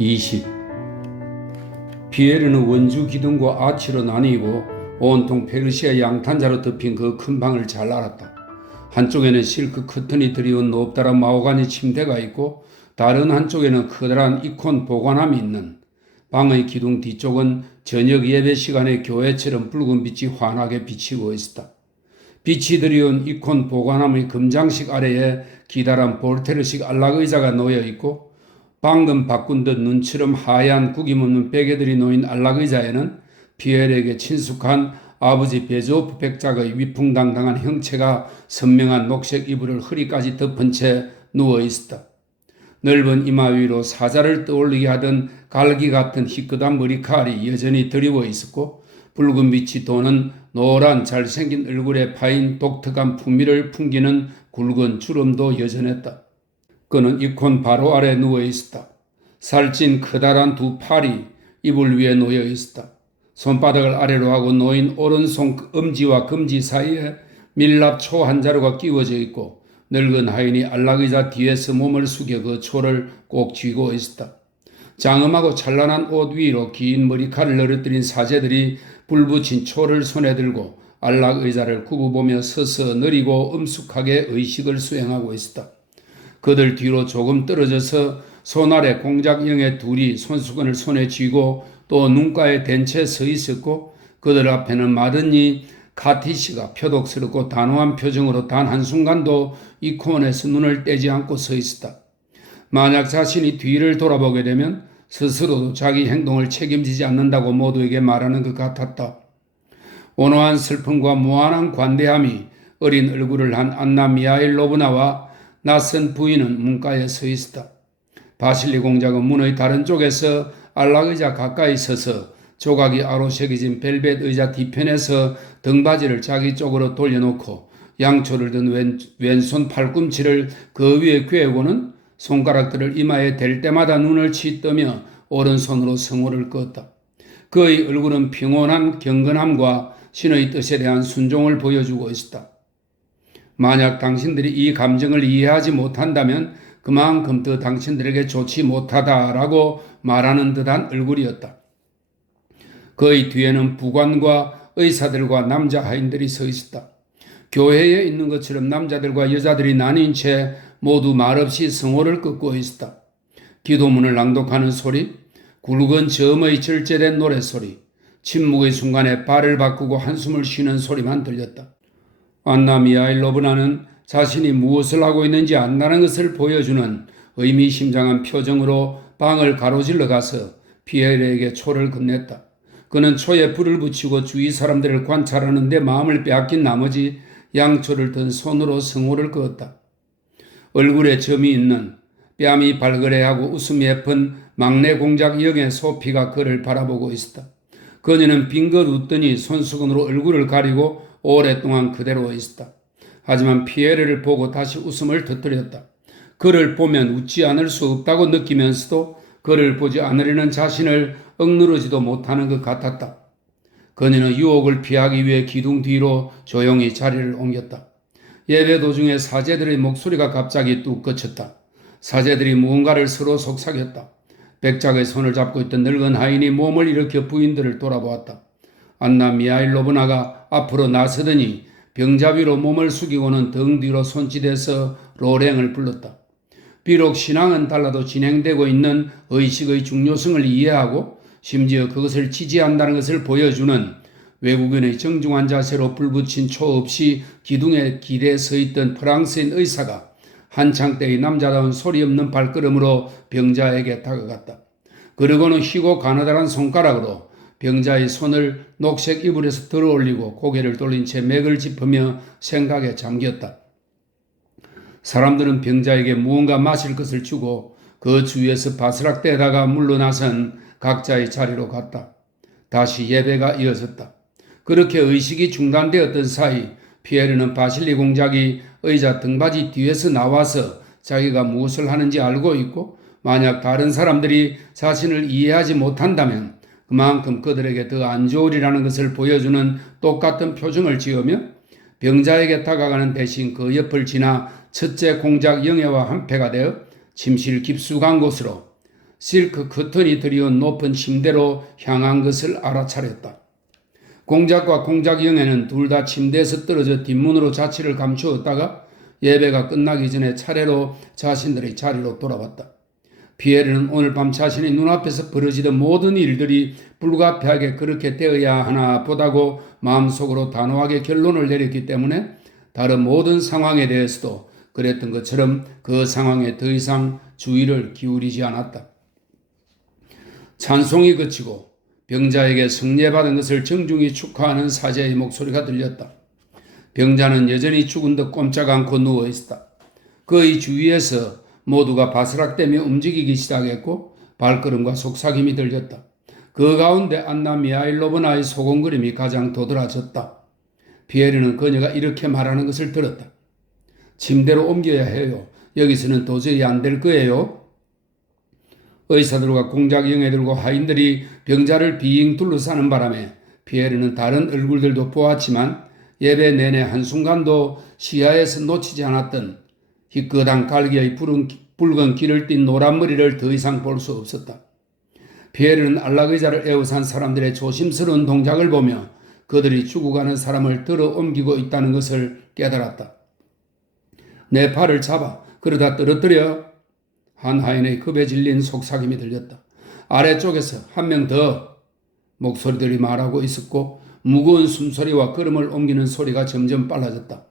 20. 피에르는 원주 기둥과 아치로 나뉘고 온통 페르시아 양탄자로 덮인 그 큰 방을 잘 알았다. 한쪽에는 실크 커튼이 드리운 높다란 마호가니 침대가 있고 다른 한쪽에는 커다란 이콘 보관함이 있는 방의 기둥 뒤쪽은 저녁 예배 시간에 교회처럼 붉은 빛이 환하게 비치고 있었다. 빛이 드리운 이콘 보관함의 금장식 아래에 기다란 볼테르식 안락의자가 놓여 있고 방금 바꾼 듯 눈처럼 하얀 구김없는 베개들이 놓인 안락의자에는 피에르에게 친숙한 아버지 베조프 백작의 위풍당당한 형체가 선명한 녹색 이불을 허리까지 덮은 채 누워 있었다. 넓은 이마 위로 사자를 떠올리게 하던 갈기 같은 희끗한 머리칼이 여전히 드리워 있었고 붉은 빛이 도는 노란 잘생긴 얼굴에 파인 독특한 풍미를 풍기는 굵은 주름도 여전했다. 그는 이콘 바로 아래 누워 있었다. 살찐 커다란 두 팔이 이불 위에 놓여 있었다. 손바닥을 아래로 하고 놓인 오른손 엄지와 검지 사이에 밀랍 초 한 자루가 끼워져 있고 늙은 하인이 안락의자 뒤에서 몸을 숙여 그 초를 꼭 쥐고 있었다. 장엄하고 찬란한 옷 위로 긴 머리칼을 늘어뜨린 사제들이 불 붙인 초를 손에 들고 안락의자를 굽어보며 서서 느리고 엄숙하게 의식을 수행하고 있었다. 그들 뒤로 조금 떨어져서 손 아래 공작영의 둘이 손수건을 손에 쥐고 또 눈가에 댄 채 서 있었고 그들 앞에는 마드니 카티시가 표독스럽고 단호한 표정으로 단 한순간도 이콘에서 눈을 떼지 않고 서 있었다. 만약 자신이 뒤를 돌아보게 되면 스스로도 자기 행동을 책임지지 않는다고 모두에게 말하는 것 같았다. 온화한 슬픔과 무한한 관대함이 어린 얼굴을 한 안나 미하일로브나와 낯선 부인은 문가에 서 있었다. 바실리 공작은 문의 다른 쪽에서 안락의자 가까이 서서 조각이 아로새겨진 벨벳 의자 뒤편에서 등받이를 자기 쪽으로 돌려놓고 양초를 든 왼손 팔꿈치를 그 위에 꿰고는 손가락들을 이마에 댈 때마다 눈을 치뜨며 오른손으로 성호를 껐다. 그의 얼굴은 평온한 경건함과 신의 뜻에 대한 순종을 보여주고 있었다. 만약 당신들이 이 감정을 이해하지 못한다면 그만큼 더 당신들에게 좋지 못하다라고 말하는 듯한 얼굴이었다. 그의 뒤에는 부관과 의사들과 남자 하인들이 서 있었다. 교회에 있는 것처럼 남자들과 여자들이 나뉜 채 모두 말없이 성호를 긋고 있었다. 기도문을 낭독하는 소리, 굵은 저음의 절제된 노랫소리, 침묵의 순간에 발을 바꾸고 한숨을 쉬는 소리만 들렸다. 안나 미하일로브나는 자신이 무엇을 하고 있는지 안다는 것을 보여주는 의미심장한 표정으로 방을 가로질러 가서 피에르에게 초를 건넸다. 그는 초에 불을 붙이고 주위 사람들을 관찰하는 데 마음을 빼앗긴 나머지 양초를 든 손으로 성호를 그었다. 얼굴에 점이 있는 뺨이 발그레하고 웃음이 예쁜 막내 공작 영의 소피가 그를 바라보고 있었다. 그녀는 빙긋 웃더니 손수건으로 얼굴을 가리고 오랫동안 그대로 있었다. 하지만 피에르를 보고 다시 웃음을 터뜨렸다. 그를 보면 웃지 않을 수 없다고 느끼면서도 그를 보지 않으려는 자신을 억누르지도 못하는 것 같았다. 그녀는 유혹을 피하기 위해 기둥 뒤로 조용히 자리를 옮겼다. 예배 도중에 사제들의 목소리가 갑자기 뚝 그쳤다. 사제들이 무언가를 서로 속삭였다. 백작의 손을 잡고 있던 늙은 하인이 몸을 일으켜 부인들을 돌아보았다. 안나 미하일로브나가 앞으로 나서더니 병자 위로 몸을 숙이고는 등 뒤로 손짓해서 로랭을 불렀다. 비록 신앙은 달라도 진행되고 있는 의식의 중요성을 이해하고 심지어 그것을 지지한다는 것을 보여주는 외국인의 정중한 자세로 불붙인 초 없이 기둥에 기대에 서 있던 프랑스인 의사가 한창 때의 남자다운 소리 없는 발걸음으로 병자에게 다가갔다. 그러고는 희고 가느다란 손가락으로 병자의 손을 녹색 이불에서 들어올리고 고개를 돌린 채 맥을 짚으며 생각에 잠겼다. 사람들은 병자에게 무언가 마실 것을 주고 그 주위에서 바스락 떼다가 물러나선 각자의 자리로 갔다. 다시 예배가 이어졌다. 그렇게 의식이 중단되었던 사이 피에르는 바실리 공작이 의자 등받이 뒤에서 나와서 자기가 무엇을 하는지 알고 있고 만약 다른 사람들이 자신을 이해하지 못한다면 그만큼 그들에게 더 안 좋으리라는 것을 보여주는 똑같은 표정을 지으며 병자에게 다가가는 대신 그 옆을 지나 첫째 공작 영예와 한패가 되어 침실 깊숙한 곳으로 실크 커튼이 들이온 높은 침대로 향한 것을 알아차렸다. 공작과 공작영애는 둘 다 침대에서 떨어져 뒷문으로 자취를 감추었다가 예배가 끝나기 전에 차례로 자신들의 자리로 돌아왔다. 피에르는 오늘 밤 자신의 눈앞에서 벌어지던 모든 일들이 불가피하게 그렇게 되어야 하나 보다고 마음속으로 단호하게 결론을 내렸기 때문에 다른 모든 상황에 대해서도 그랬던 것처럼 그 상황에 더 이상 주의를 기울이지 않았다. 찬송이 그치고 병자에게 성례받은 것을 정중히 축하하는 사제의 목소리가 들렸다. 병자는 여전히 죽은 듯 꼼짝 않고 누워있었다. 그의 주위에서 모두가 바스락대며 움직이기 시작했고 발걸음과 속삭임이 들렸다. 그 가운데 안나 미하일로브나의 소곤거림이 가장 도드라졌다. 피에르는 그녀가 이렇게 말하는 것을 들었다. 침대로 옮겨야 해요. 여기서는 도저히 안 될 거예요. 의사들과 공작영애들과 하인들이 병자를 빙 둘러싸는 바람에 피에르는 다른 얼굴들도 보았지만 예배 내내 한순간도 시야에서 놓치지 않았던 희끗한 갈기의 붉은 길을 띤 노란 머리를 더 이상 볼 수 없었다. 피에르는 안락의자를 에워싼 사람들의 조심스러운 동작을 보며 그들이 죽어가는 사람을 들어 옮기고 있다는 것을 깨달았다. 내 팔을 잡아 그러다 떨어뜨려. 한 하인의 급에 질린 속삭임이 들렸다. 아래쪽에서 한 명 더. 목소리들이 말하고 있었고 무거운 숨소리와 걸음을 옮기는 소리가 점점 빨라졌다.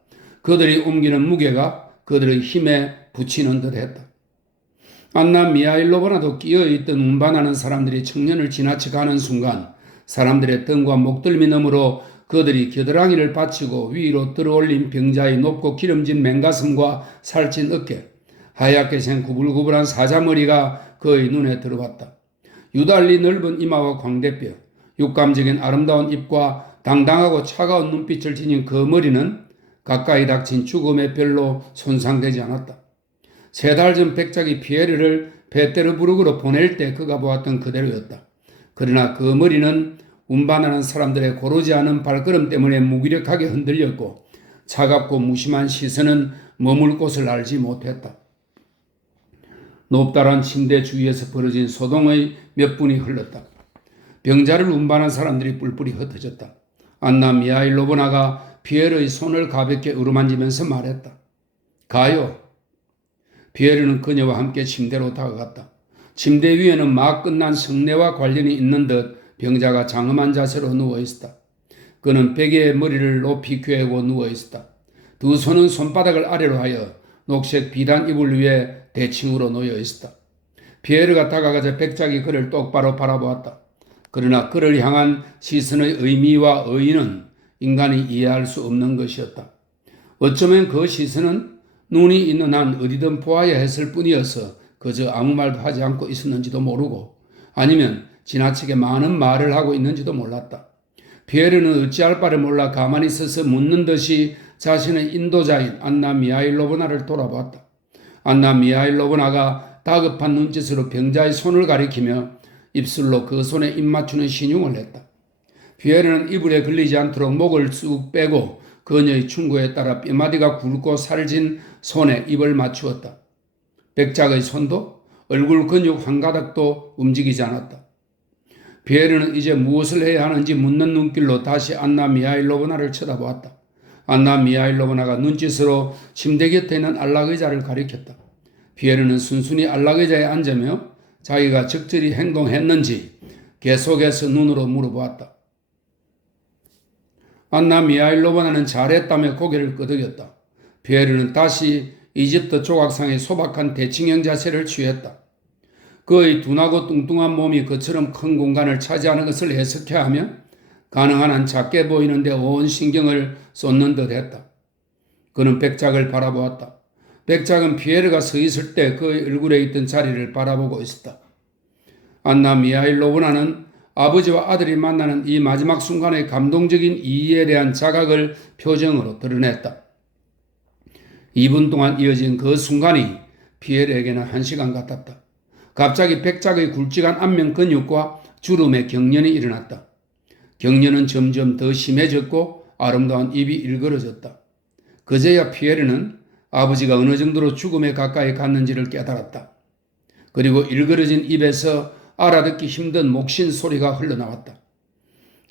그들이 옮기는 무게가 그들의 힘에 붙이는 듯했다. 안나 미하일로브나도 끼어있던 운반하는 사람들이 청년을 지나쳐 가는 순간 사람들의 등과 목덜미 너머로 그들이 겨드랑이를 받치고 위로 들어올린 병자의 높고 기름진 맨가슴과 살찐 어깨, 하얗게 생 구불구불한 사자머리가 그의 눈에 들어왔다. 유달리 넓은 이마와 광대뼈, 육감적인 아름다운 입과 당당하고 차가운 눈빛을 지닌 그 머리는 가까이 닥친 죽음에 별로 손상되지 않았다. 3달 전 백작이 피에르를 베테르부르크로 보낼 때 그가 보았던 그대로였다. 그러나 그 머리는 운반하는 사람들의 고르지 않은 발걸음 때문에 무기력하게 흔들렸고 차갑고 무심한 시선은 머물 곳을 알지 못했다. 높다란 침대 주위에서 벌어진 소동의 몇 분이 흘렀다. 병자를 운반한 사람들이 뿔뿔이 흩어졌다. 안나 미하일로브나가 피에르의 손을 가볍게 어루만지면서 말했다. 가요. 피에르는 그녀와 함께 침대로 다가갔다. 침대 위에는 막 끝난 성례와 관련이 있는 듯 병자가 장엄한 자세로 누워있었다. 그는 베개에 머리를 높이 꿰고 누워있었다. 두 손은 손바닥을 아래로 하여 녹색 비단 이불 위에 대칭으로 놓여있었다. 피에르가 다가가자 백작이 그를 똑바로 바라보았다. 그러나 그를 향한 시선의 의미와 의의는 인간이 이해할 수 없는 것이었다. 어쩌면 그 시선은 눈이 있는 한 어디든 보아야 했을 뿐이어서 그저 아무 말도 하지 않고 있었는지도 모르고 아니면 지나치게 많은 말을 하고 있는지도 몰랐다. 피에르는 어찌할 바를 몰라 가만히 서서 묻는 듯이 자신의 인도자인 안나 미하일로브나를 돌아보았다. 안나 미하일로브나가 다급한 눈짓으로 병자의 손을 가리키며 입술로 그 손에 입맞추는 신용을 했다. 피에르는 이불에 걸리지 않도록 목을 쑥 빼고 그녀의 충고에 따라 뼈마디가 굵고 살진 손에 입을 맞추었다. 백작의 손도 얼굴 근육 한 가닥도 움직이지 않았다. 피에르는 이제 무엇을 해야 하는지 묻는 눈길로 다시 안나 미하일로브나를 쳐다보았다. 안나 미하일로브나가 눈짓으로 침대 곁에 있는 안락의자를 가리켰다. 피에르는 순순히 안락의자에 앉으며 자기가 적절히 행동했는지 계속해서 눈으로 물어보았다. 안나 미하일로브나는 잘했다며 고개를 끄덕였다. 피에르는 다시 이집트 조각상의 소박한 대칭형 자세를 취했다. 그의 둔하고 뚱뚱한 몸이 그처럼 큰 공간을 차지하는 것을 해석해하며 가능한 한 작게 보이는데 온 신경을 쏟는 듯 했다. 그는 백작을 바라보았다. 백작은 피에르가 서 있을 때 그의 얼굴에 있던 자리를 바라보고 있었다. 안나 미하일로브나는 아버지와 아들이 만나는 이 마지막 순간의 감동적인 이의에 대한 자각을 표정으로 드러냈다. 2분 동안 이어진 그 순간이 피에르에게는 1시간 같았다. 갑자기 백작의 굵직한 안면 근육과 주름의 경련이 일어났다. 경련은 점점 더 심해졌고 아름다운 입이 일그러졌다. 그제야 피에르는 아버지가 어느 정도로 죽음에 가까이 갔는지를 깨달았다. 그리고 일그러진 입에서 알아듣기 힘든 목신 소리가 흘러나왔다.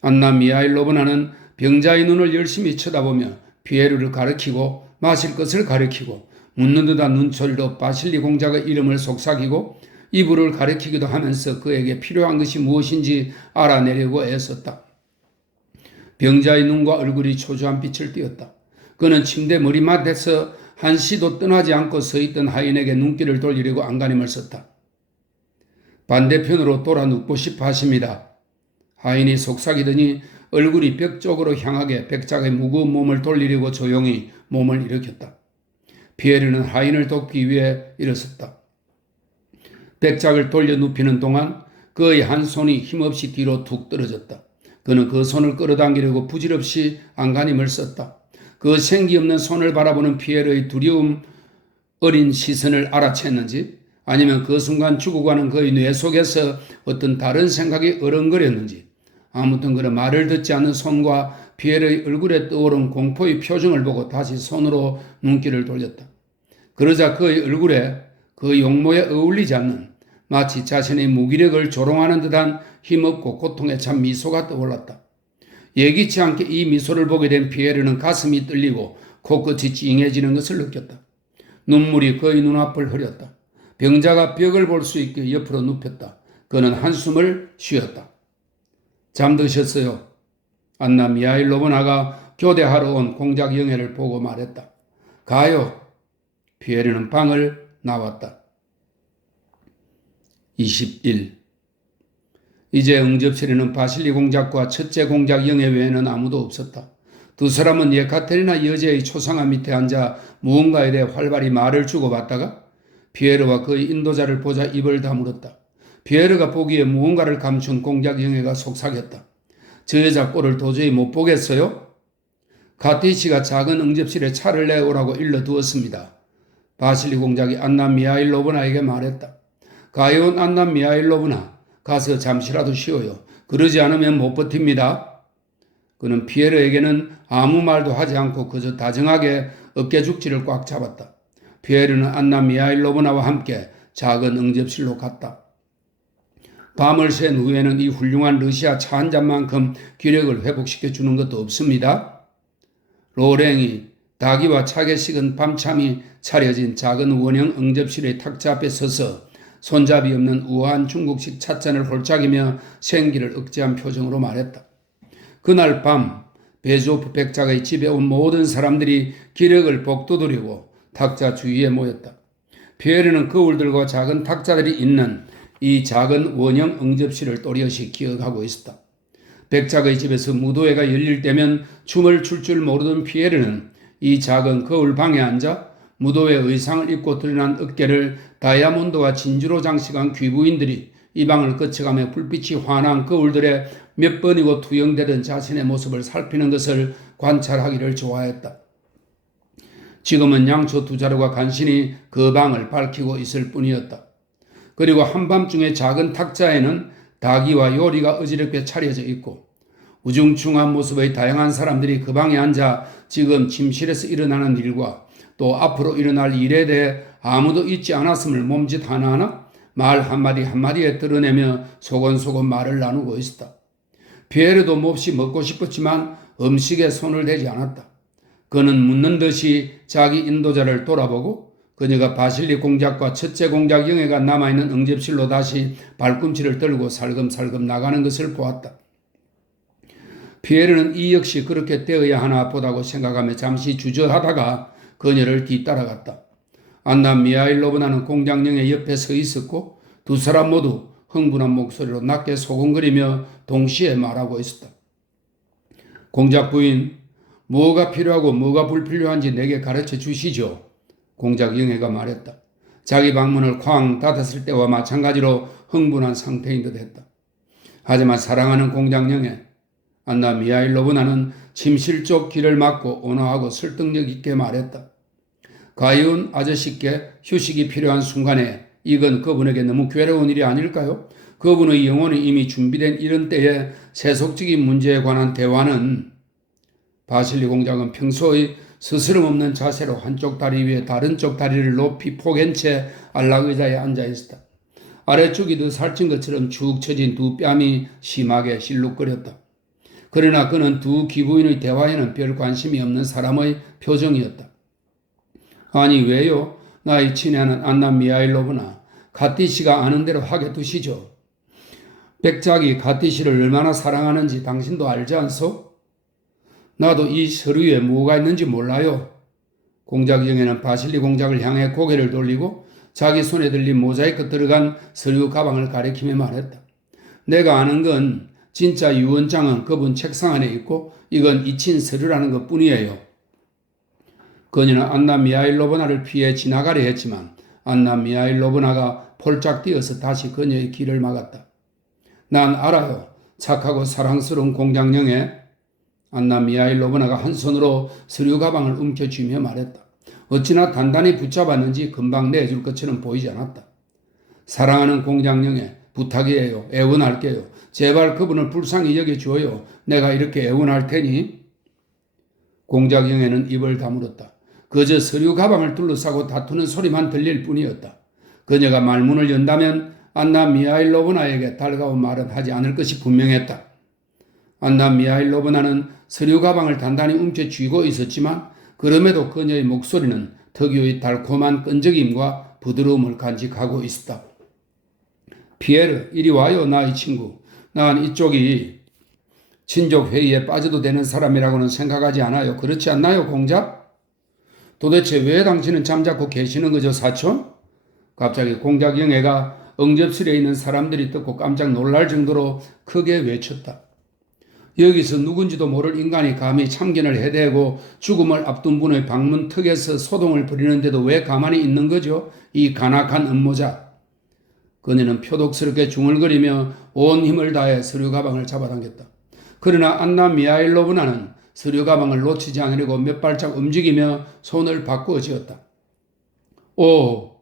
안나 미하일로브나는 병자의 눈을 열심히 쳐다보며 피에르를 가리키고 마실 것을 가리키고 묻는 듯한 눈초리로 바실리 공작의 이름을 속삭이고 이불을 가리키기도 하면서 그에게 필요한 것이 무엇인지 알아내려고 애썼다. 병자의 눈과 얼굴이 초조한 빛을 띠었다. 그는 침대 머리맡에서 한시도 떠나지 않고 서있던 하인에게 눈길을 돌리려고 안간힘을 썼다. 반대편으로 돌아 눕고 싶어 하십니다. 하인이 속삭이더니 얼굴이 벽 쪽으로 향하게 백작의 무거운 몸을 돌리려고 조용히 몸을 일으켰다. 피에르는 하인을 돕기 위해 일어섰다. 백작을 돌려 눕히는 동안 그의 한 손이 힘없이 뒤로 툭 떨어졌다. 그는 그 손을 끌어당기려고 부질없이 안간힘을 썼다. 그 생기 없는 손을 바라보는 피에르의 두려움 어린 시선을 알아챘는지 아니면 그 순간 죽어가는 그의 뇌 속에서 어떤 다른 생각이 어른거렸는지 아무튼 그는 말을 듣지 않는 손과 피에르의 얼굴에 떠오른 공포의 표정을 보고 다시 손으로 눈길을 돌렸다. 그러자 그의 얼굴에 그 용모에 어울리지 않는 마치 자신의 무기력을 조롱하는 듯한 힘없고 고통에 찬 미소가 떠올랐다. 예기치 않게 이 미소를 보게 된 피에르는 가슴이 떨리고 코끝이 찡해지는 것을 느꼈다. 눈물이 그의 눈앞을 흐렸다. 병자가 벽을 볼 수 있게 옆으로 눕혔다. 그는 한숨을 쉬었다. 잠드셨어요. 안나 미하일로브나가 교대하러 온 공작 영애를 보고 말했다. 가요. 피에르는 방을 나왔다. 21. 이제 응접실에는 바실리 공작과 첫째 공작 영애 외에는 아무도 없었다. 두 사람은 예카테리나 여제의 초상화 밑에 앉아 무언가에 대해 활발히 말을 주고받다가 피에르와 그의 인도자를 보자 입을 다물었다. 피에르가 보기에 무언가를 감춘 공작 영애가 속삭였다. 저 여자 꼴을 도저히 못 보겠어요? 카티치가 작은 응접실에 차를 내오라고 일러두었습니다. 바실리 공작이 안나 미하일로브나에게 말했다. 가여운 안나 미하일로브나, 가서 잠시라도 쉬어요. 그러지 않으면 못 버팁니다. 그는 피에르에게는 아무 말도 하지 않고 그저 다정하게 어깨죽지를 꽉 잡았다. 피에르는 안나 미하일로브나와 함께 작은 응접실로 갔다. 밤을 샌 후에는 이 훌륭한 러시아 차 한 잔만큼 기력을 회복시켜 주는 것도 없습니다. 로랭이 닭이와 차게 식은 밤참이 차려진 작은 원형 응접실의 탁자 앞에 서서 손잡이 없는 우아한 중국식 찻잔을 홀짝이며 생기를 억제한 표정으로 말했다. 그날 밤 베조프 백작의 집에 온 모든 사람들이 기력을 복돋으려고 탁자 주위에 모였다. 피에르는 거울들과 작은 탁자들이 있는 이 작은 원형 응접실을 또렷이 기억하고 있었다. 백작의 집에서 무도회가 열릴 때면 춤을 출 줄 모르던 피에르는 이 작은 거울 방에 앉아 무도회 의상을 입고 드러난 어깨를 다이아몬드와 진주로 장식한 귀부인들이 이 방을 거쳐가며 불빛이 환한 거울들에 몇 번이고 투영되던 자신의 모습을 살피는 것을 관찰하기를 좋아했다. 지금은 양초 두 자루가 간신히 그 방을 밝히고 있을 뿐이었다. 그리고 한밤중에 작은 탁자에는 닭이와 요리가 어지럽게 차려져 있고 우중충한 모습의 다양한 사람들이 그 방에 앉아 지금 침실에서 일어나는 일과 또 앞으로 일어날 일에 대해 아무도 잊지 않았음을 몸짓 하나하나 말 한마디 한마디에 드러내며 소곤소곤 말을 나누고 있었다. 피에르도 몹시 먹고 싶었지만 음식에 손을 대지 않았다. 그는 묻는 듯이 자기 인도자를 돌아보고 그녀가 바실리 공작과 첫째 공작 영애가 남아있는 응접실로 다시 발꿈치를 들고 살금살금 나가는 것을 보았다. 피에르는 이 역시 그렇게 되어야 하나 보다고 생각하며 잠시 주저하다가 그녀를 뒤따라갔다. 안나 미하일로브나는 공작 영애 옆에 서 있었고 두 사람 모두 흥분한 목소리로 낮게 소곤거리며 동시에 말하고 있었다. 공작 부인, 뭐가 필요하고 뭐가 불필요한지 내게 가르쳐 주시죠. 공작 영애가 말했다. 자기 방문을 쾅 닫았을 때와 마찬가지로 흥분한 상태인 듯 했다. 하지만 사랑하는 공작 영애, 안나 미하일로브나는 침실 쪽 길을 막고 온화하고 설득력 있게 말했다. 가여운 아저씨께 휴식이 필요한 순간에 이건 그분에게 너무 괴로운 일이 아닐까요? 그분의 영혼이 이미 준비된 이런 때에 세속적인 문제에 관한 대화는 바실리 공작은 평소의 스스럼 없는 자세로 한쪽 다리 위에 다른 쪽 다리를 높이 포갠 채 안락의자에 앉아 있었다. 아래쪽이 더 살찐 것처럼 축 처진 두 뺨이 심하게 실룩거렸다. 그러나 그는 두 기부인의 대화에는 별 관심이 없는 사람의 표정이었다. 아니 왜요? 나의 친애하는 안나 미하일로브나, 가띠 씨가 아는 대로 하게 두시죠. 백작이 가띠 씨를 얼마나 사랑하는지 당신도 알지 않소? 나도 이 서류에 뭐가 있는지 몰라요. 공작영애는 바실리 공작을 향해 고개를 돌리고 자기 손에 들린 모자이크 들어간 서류 가방을 가리키며 말했다. 내가 아는 건 진짜 유언장은 그분 책상 안에 있고 이건 잊힌 서류라는 것 뿐이에요. 그녀는 안나 미하일로브나를 피해 지나가려 했지만 안나 미하일로브나가 폴짝 뛰어서 다시 그녀의 길을 막았다. 난 알아요. 착하고 사랑스러운 공장영애. 안나 미하일로브나가 한 손으로 서류 가방을 움켜쥐며 말했다. 어찌나 단단히 붙잡았는지 금방 내줄 것처럼 보이지 않았다. 사랑하는 공장영애, 부탁이에요. 애원할게요. 제발 그분을 불쌍히 여겨줘요. 내가 이렇게 애원할 테니. 공장영애는 입을 다물었다. 그저 서류 가방을 둘러싸고 다투는 소리만 들릴 뿐이었다. 그녀가 말문을 연다면 안나 미하일로브나에게 달가운 말은 하지 않을 것이 분명했다. 안나 미하일로브나는 서류 가방을 단단히 움켜쥐고 있었지만 그럼에도 그녀의 목소리는 특유의 달콤한 끈적임과 부드러움을 간직하고 있었다. 피에르, 이리 와요, 나의 친구. 난 이쪽이 친족 회의에 빠져도 되는 사람이라고는 생각하지 않아요. 그렇지 않나요, 공작? 도대체 왜 당신은 잠자코 계시는 거죠, 사촌? 갑자기 공작영애가 응접실에 있는 사람들이 듣고 깜짝 놀랄 정도로 크게 외쳤다. 여기서 누군지도 모를 인간이 감히 참견을 해대고 죽음을 앞둔 분의 방문 턱에서 소동을 부리는데도 왜 가만히 있는 거죠? 이 간악한 음모자. 그녀는 표독스럽게 중얼거리며 온 힘을 다해 서류 가방을 잡아당겼다. 그러나 안나 미하일로브나는 서류 가방을 놓치지 않으려고 몇 발짝 움직이며 손을 바꾸어 쥐었다. 오!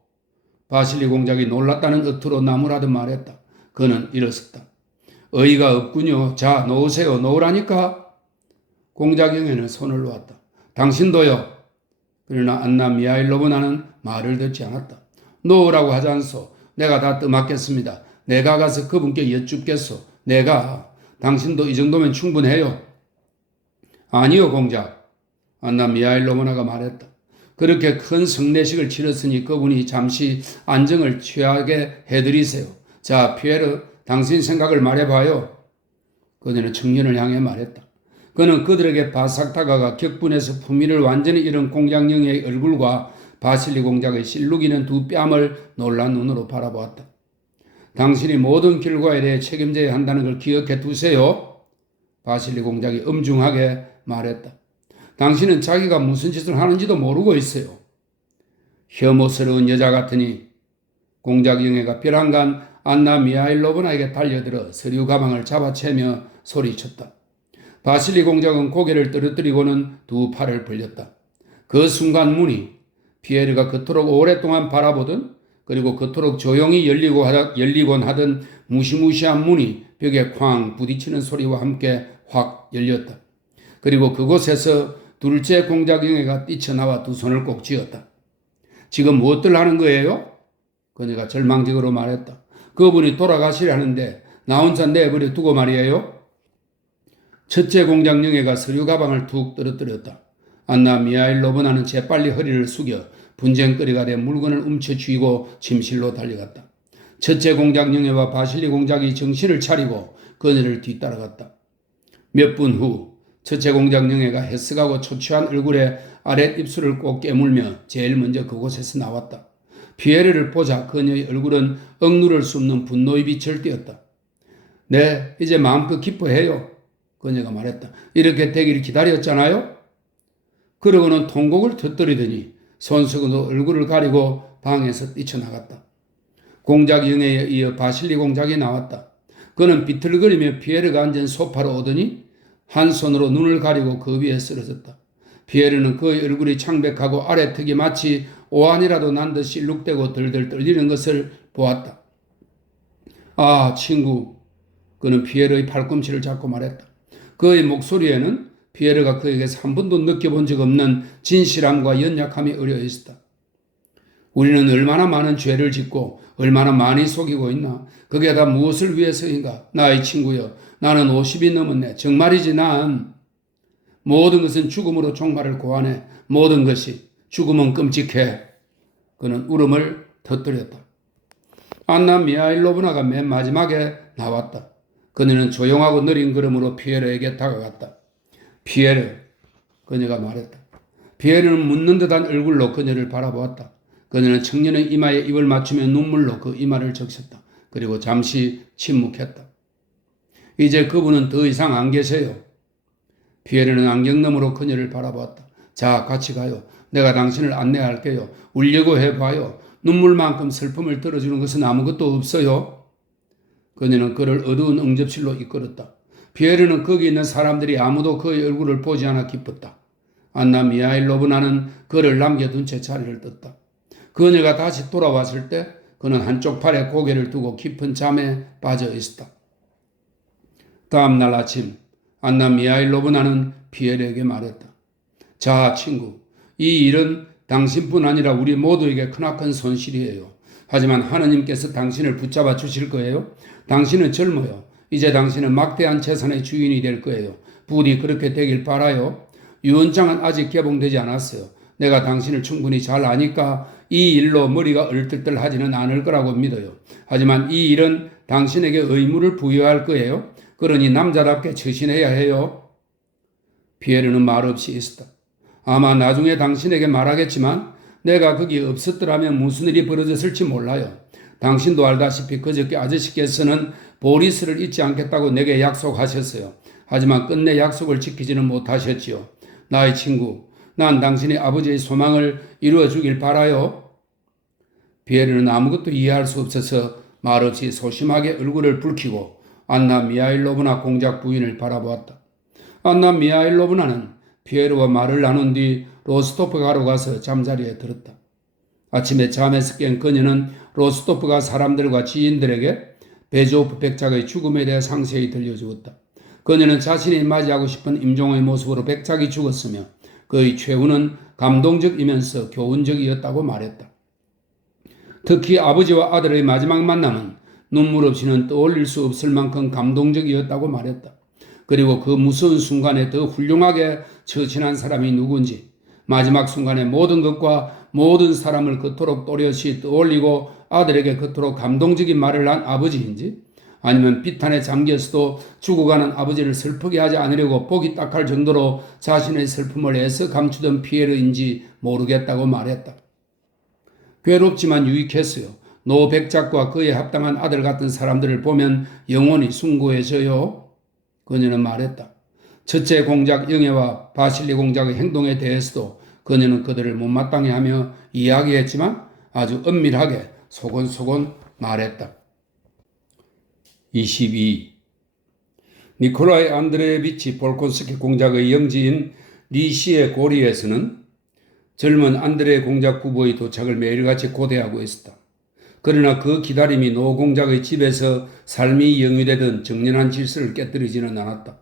바실리 공작이 놀랐다는 뜻으로 나무라듯 말했다. 그는 일어섰다. 어이가 없군요. 자, 놓으세요. 놓으라니까. 공작영애는 손을 놓았다. 당신도요. 그러나 안나 미하일로브나는 말을 듣지 않았다. 놓으라고 하지 않소. 내가 다 떠맡겠습니다. 내가 가서 그분께 여쭙겠소. 내가. 당신도 이 정도면 충분해요. 아니요, 공작. 안나 미하일로브나가 말했다. 그렇게 큰 성례식을 치렀으니 그분이 잠시 안정을 취하게 해드리세요. 자, 피에르, 당신 생각을 말해봐요. 그녀는 청년을 향해 말했다. 그는 그들에게 바싹 다가가 격분해서 품위를 완전히 잃은 공장영의 얼굴과 바실리 공작의 실룩이는 두 뺨을 놀란 눈으로 바라보았다. 당신이 모든 결과에 대해 책임져야 한다는 걸 기억해 두세요. 바실리 공작이 엄중하게 말했다. 당신은 자기가 무슨 짓을 하는지도 모르고 있어요. 혐오스러운 여자 같으니. 공작영애가 벼랑간 안나 미하일로브나에게 달려들어 서류 가방을 잡아채며 소리쳤다. 바실리 공작은 고개를 떨어뜨리고는 두 팔을 벌렸다. 그 순간 문이 피에르가 그토록 오랫동안 바라보던 그리고 그토록 조용히 열리곤 하던 무시무시한 문이 벽에 쾅 부딪히는 소리와 함께 확 열렸다. 그리고 그곳에서 둘째 공작영애가 뛰쳐나와 두 손을 꼭 쥐었다. 지금 무엇들 하는 거예요? 그녀가 절망적으로 말했다. 그분이 돌아가시려 하는데 나 혼자 내버려 두고 말이에요. 첫째 공장영애가 서류 가방을 툭 떨어뜨렸다. 안나 미하일로브나는 재빨리 허리를 숙여 분쟁거리가 된 물건을 움켜쥐고 침실로 달려갔다. 첫째 공장영애와 바실리 공작이 정신을 차리고 그녀를 뒤따라갔다. 몇 분 후 첫째 공장영애가 헬쓱하고 초췌한 얼굴에 아랫 입술을 꼭 깨물며 제일 먼저 그곳에서 나왔다. 피에르를 보자 그녀의 얼굴은 억누를 수 없는 분노의 빛을 띠었다. 네, 이제 마음껏 기뻐해요. 그녀가 말했다. 이렇게 되기를 기다렸잖아요. 그러고는 통곡을 터뜨리더니 손수건으로 얼굴을 가리고 방에서 뛰쳐나갔다. 공작영애에 이어 바실리 공작이 나왔다. 그는 비틀거리며 피에르가 앉은 소파로 오더니 한 손으로 눈을 가리고 그 위에 쓰러졌다. 피에르는 그의 얼굴이 창백하고 아래턱이 마치 오한이라도 난 듯이 룩대고 덜덜 떨리는 것을 보았다. 아, 친구. 그는 피에르의 팔꿈치를 잡고 말했다. 그의 목소리에는 피에르가 그에게서 한 번도 느껴본 적 없는 진실함과 연약함이 어려 있었다. 우리는 얼마나 많은 죄를 짓고 얼마나 많이 속이고 있나. 그게 다 무엇을 위해서인가. 나의 친구여, 나는 50이 넘었네. 정말이지. 난 모든 것은 죽음으로 종말을 고하네. 모든 것이. 죽음은 끔찍해. 그는 울음을 터뜨렸다. 안나 미하일로브나가 맨 마지막에 나왔다. 그녀는 조용하고 느린 걸음으로 피에르에게 다가갔다. 피에르, 그녀가 말했다. 피에르는 묻는 듯한 얼굴로 그녀를 바라보았다. 그녀는 청년의 이마에 입을 맞추며 눈물로 그 이마를 적셨다. 그리고 잠시 침묵했다. 이제 그분은 더 이상 안 계세요. 피에르는 안경 너머로 그녀를 바라보았다. 자, 같이 가요. 내가 당신을 안내할게요. 울려고 해봐요. 눈물만큼 슬픔을 들어주는 것은 아무것도 없어요. 그녀는 그를 어두운 응접실로 이끌었다. 피에르는 거기 있는 사람들이 아무도 그의 얼굴을 보지 않아 기뻤다. 안나 미하일로브나는 그를 남겨둔 채 자리를 떴다. 그녀가 다시 돌아왔을 때 그는 한쪽 팔에 고개를 두고 깊은 잠에 빠져 있었다. 다음 날 아침 안나 미하일로브나는 피에르에게 말했다. 자, 친구, 이 일은 당신뿐 아니라 우리 모두에게 크나큰 손실이에요. 하지만 하느님께서 당신을 붙잡아 주실 거예요. 당신은 젊어요. 이제 당신은 막대한 재산의 주인이 될 거예요. 부디 그렇게 되길 바라요. 유언장은 아직 개봉되지 않았어요. 내가 당신을 충분히 잘 아니까 이 일로 머리가 얼떨떨하지는 않을 거라고 믿어요. 하지만 이 일은 당신에게 의무를 부여할 거예요. 그러니 남자답게 처신해야 해요. 피에르는 말없이 있었다. 아마 나중에 당신에게 말하겠지만 내가 거기 없었더라면 무슨 일이 벌어졌을지 몰라요. 당신도 알다시피 그저께 아저씨께서는 보리스를 잊지 않겠다고 내게 약속하셨어요. 하지만 끝내 약속을 지키지는 못하셨지요. 나의 친구, 난 당신의 아버지의 소망을 이루어주길 바라요. 피에르는 아무것도 이해할 수 없어서 말없이 소심하게 얼굴을 붉히고 안나 미하일로브나 공작 부인을 바라보았다. 안나 미하일로브나는 피에르와 말을 나눈 뒤 로스토프가로 가서 잠자리에 들었다. 아침에 잠에서 깬 그녀는 로스토프가 사람들과 지인들에게 베조프 백작의 죽음에 대해 상세히 들려주었다. 그녀는 자신이 맞이하고 싶은 임종의 모습으로 백작이 죽었으며 그의 최후는 감동적이면서 교훈적이었다고 말했다. 특히 아버지와 아들의 마지막 만남은 눈물 없이는 떠올릴 수 없을 만큼 감동적이었다고 말했다. 그리고 그 무서운 순간에 더 훌륭하게 처신한 사람이 누군지, 마지막 순간에 모든 것과 모든 사람을 그토록 또렷이 떠올리고 아들에게 그토록 감동적인 말을 한 아버지인지, 아니면 비탄에 잠겨서도 죽어가는 아버지를 슬프게 하지 않으려고 복이 딱할 정도로 자신의 슬픔을 애써 감추던 피에르인지 모르겠다고 말했다. 괴롭지만 유익했어요. 노 백작과 그에 합당한 아들 같은 사람들을 보면 영혼이 숭고해져요. 그녀는 말했다. 첫째 공작 영애와 바실리 공작의 행동에 대해서도 그녀는 그들을 못마땅해 하며 이야기했지만 아주 은밀하게 소곤소곤 말했다. 22. 니콜라이 안드레예비치 볼콘스키 공작의 영지인 리시의 고리에서는 젊은 안드레 공작 부부의 도착을 매일같이 고대하고 있었다. 그러나 그 기다림이 노 공작의 집에서 삶이 영위되던 정연한 질서를 깨뜨리지는 않았다.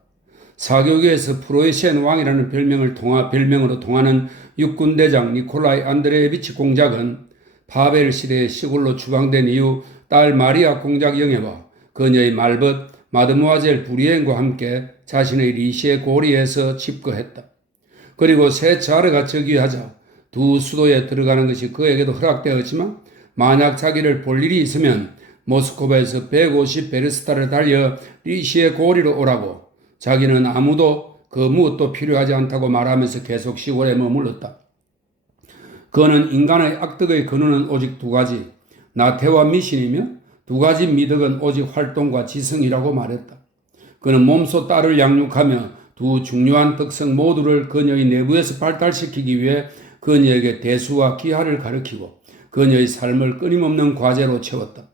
사교계에서 프로에시안 왕이라는 별명으로 통하는 육군대장 니콜라이 안드레예비치 공작은 파벨 시대에 시골로 추방된 이후 딸 마리아 공작 영애와 그녀의 말벗 마드모아젤 부리엔과 함께 자신의 리시의 고리에서 집거했다. 그리고 새 자르가 즉위하자 두 수도에 들어가는 것이 그에게도 허락되었지만 만약 자기를 볼 일이 있으면 모스크바에서 150베르스타를 달려 리시의 고리로 오라고 자기는 아무도 그 무엇도 필요하지 않다고 말하면서 계속 시골에 머물렀다. 그는 인간의 악덕의 근원은 오직 두 가지, 나태와 미신이며 두 가지 미덕은 오직 활동과 지성이라고 말했다. 그는 몸소 딸을 양육하며 두 중요한 특성 모두를 그녀의 내부에서 발달시키기 위해 그녀에게 대수와 기하를 가르치고 그녀의 삶을 끊임없는 과제로 채웠다.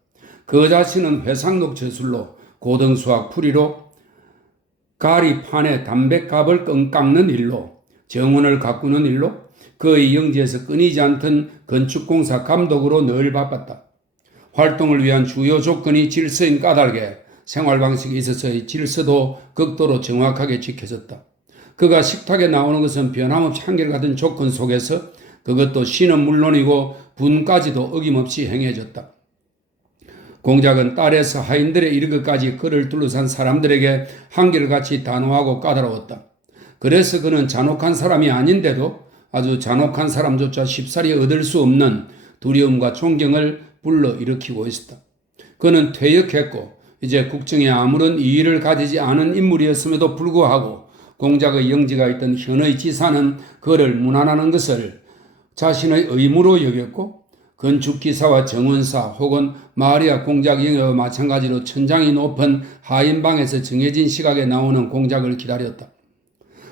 그 자신은 회상록 저술로 고등수학 풀이로 가리판에 담뱃갑을 깎는 일로 정원을 가꾸는 일로 그의 영지에서 끊이지 않던 건축공사 감독으로 늘 바빴다. 활동을 위한 주요 조건이 질서인 까닭에 생활방식에 있어서의 질서도 극도로 정확하게 지켜졌다. 그가 식탁에 나오는 것은 변함없이 한결같은 조건 속에서 그것도 신은 물론이고 분까지도 어김없이 행해졌다. 공작은 딸에서 하인들에 이르기까지 그를 둘러싼 사람들에게 한결같이 단호하고 까다로웠다. 그래서 그는 잔혹한 사람이 아닌데도 아주 잔혹한 사람조차 쉽사리 얻을 수 없는 두려움과 존경을 불러일으키고 있었다. 그는 퇴역했고 이제 국정에 아무런 이의를 가지지 않은 인물이었음에도 불구하고 공작의 영지가 있던 현의 지사는 그를 문안하는 것을 자신의 의무로 여겼고 건축기사와 정원사 혹은 마리아 공작 영예와 마찬가지로 천장이 높은 하인방에서 정해진 시각에 나오는 공작을 기다렸다.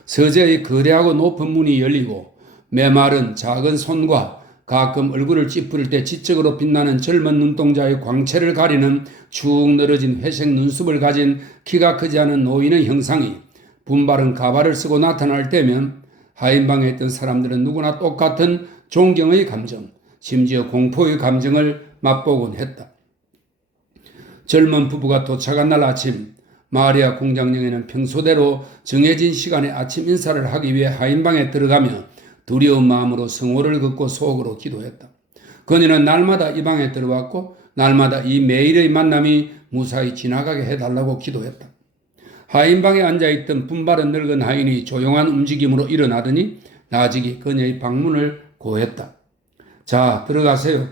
서재의 거대하고 높은 문이 열리고 메마른 작은 손과 가끔 얼굴을 찌푸릴 때 지적으로 빛나는 젊은 눈동자의 광채를 가리는 축 늘어진 회색 눈썹을 가진 키가 크지 않은 노인의 형상이 분바른 가발을 쓰고 나타날 때면 하인방에 있던 사람들은 누구나 똑같은 존경의 감정, 심지어 공포의 감정을 맛보곤 했다. 젊은 부부가 도착한 날 아침, 마리아 공장령에는 평소대로 정해진 시간에 아침 인사를 하기 위해 하인방에 들어가며 두려운 마음으로 성호를 긋고 속으로 기도했다. 그녀는 날마다 이 방에 들어왔고 날마다 이 매일의 만남이 무사히 지나가게 해달라고 기도했다. 하인방에 앉아있던 분바른 늙은 하인이 조용한 움직임으로 일어나더니 나직이 그녀의 방문을 고했다. 자, 들어가세요.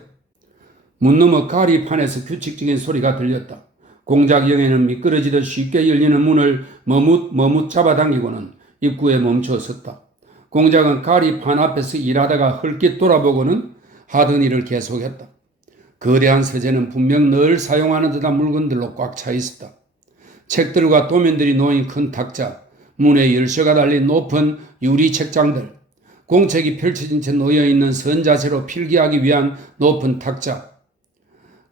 문 너머 가리판에서 규칙적인 소리가 들렸다. 공작 영예는 미끄러지듯 쉽게 열리는 문을 머뭇 잡아당기고는 입구에 멈춰 섰다. 공작은 가리판 앞에서 일하다가 헐깃 돌아보고는 하던 일을 계속했다. 거대한 서재는 분명 늘 사용하는 듯한 물건들로 꽉 차 있었다. 책들과 도면들이 놓인 큰 탁자, 문에 열쇠가 달린 높은 유리 책장들, 공책이 펼쳐진 채 놓여있는 선자세로 필기하기 위한 높은 탁자,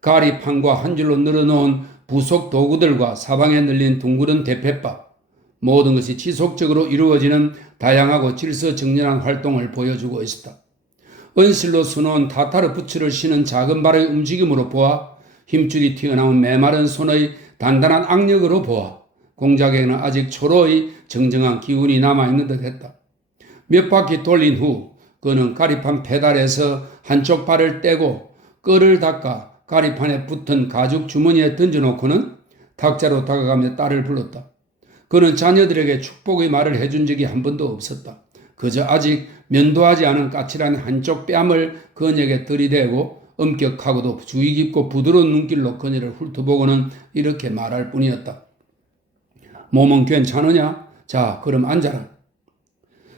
가리판과 한 줄로 늘어놓은 부속 도구들과 사방에 늘린 둥그런 대패바, 모든 것이 지속적으로 이루어지는 다양하고 질서정연한 활동을 보여주고 있었다. 은실로 수놓은 타타르 부츠를 신은 작은 발의 움직임으로 보아 힘줄이 튀어나온 메마른 손의 단단한 악력으로 보아 공작에는 아직 초로의 정정한 기운이 남아있는 듯 했다. 몇 바퀴 돌린 후 그는 가리판 페달에서 한쪽 발을 떼고 끈을 닦아 가리판에 붙은 가죽 주머니에 던져놓고는 탁자로 다가가며 딸을 불렀다. 그는 자녀들에게 축복의 말을 해준 적이 한 번도 없었다. 그저 아직 면도하지 않은 까칠한 한쪽 뺨을 그녀에게 들이대고 엄격하고도 주의 깊고 부드러운 눈길로 그녀를 훑어보고는 이렇게 말할 뿐이었다. 몸은 괜찮으냐? 자, 그럼 앉아라.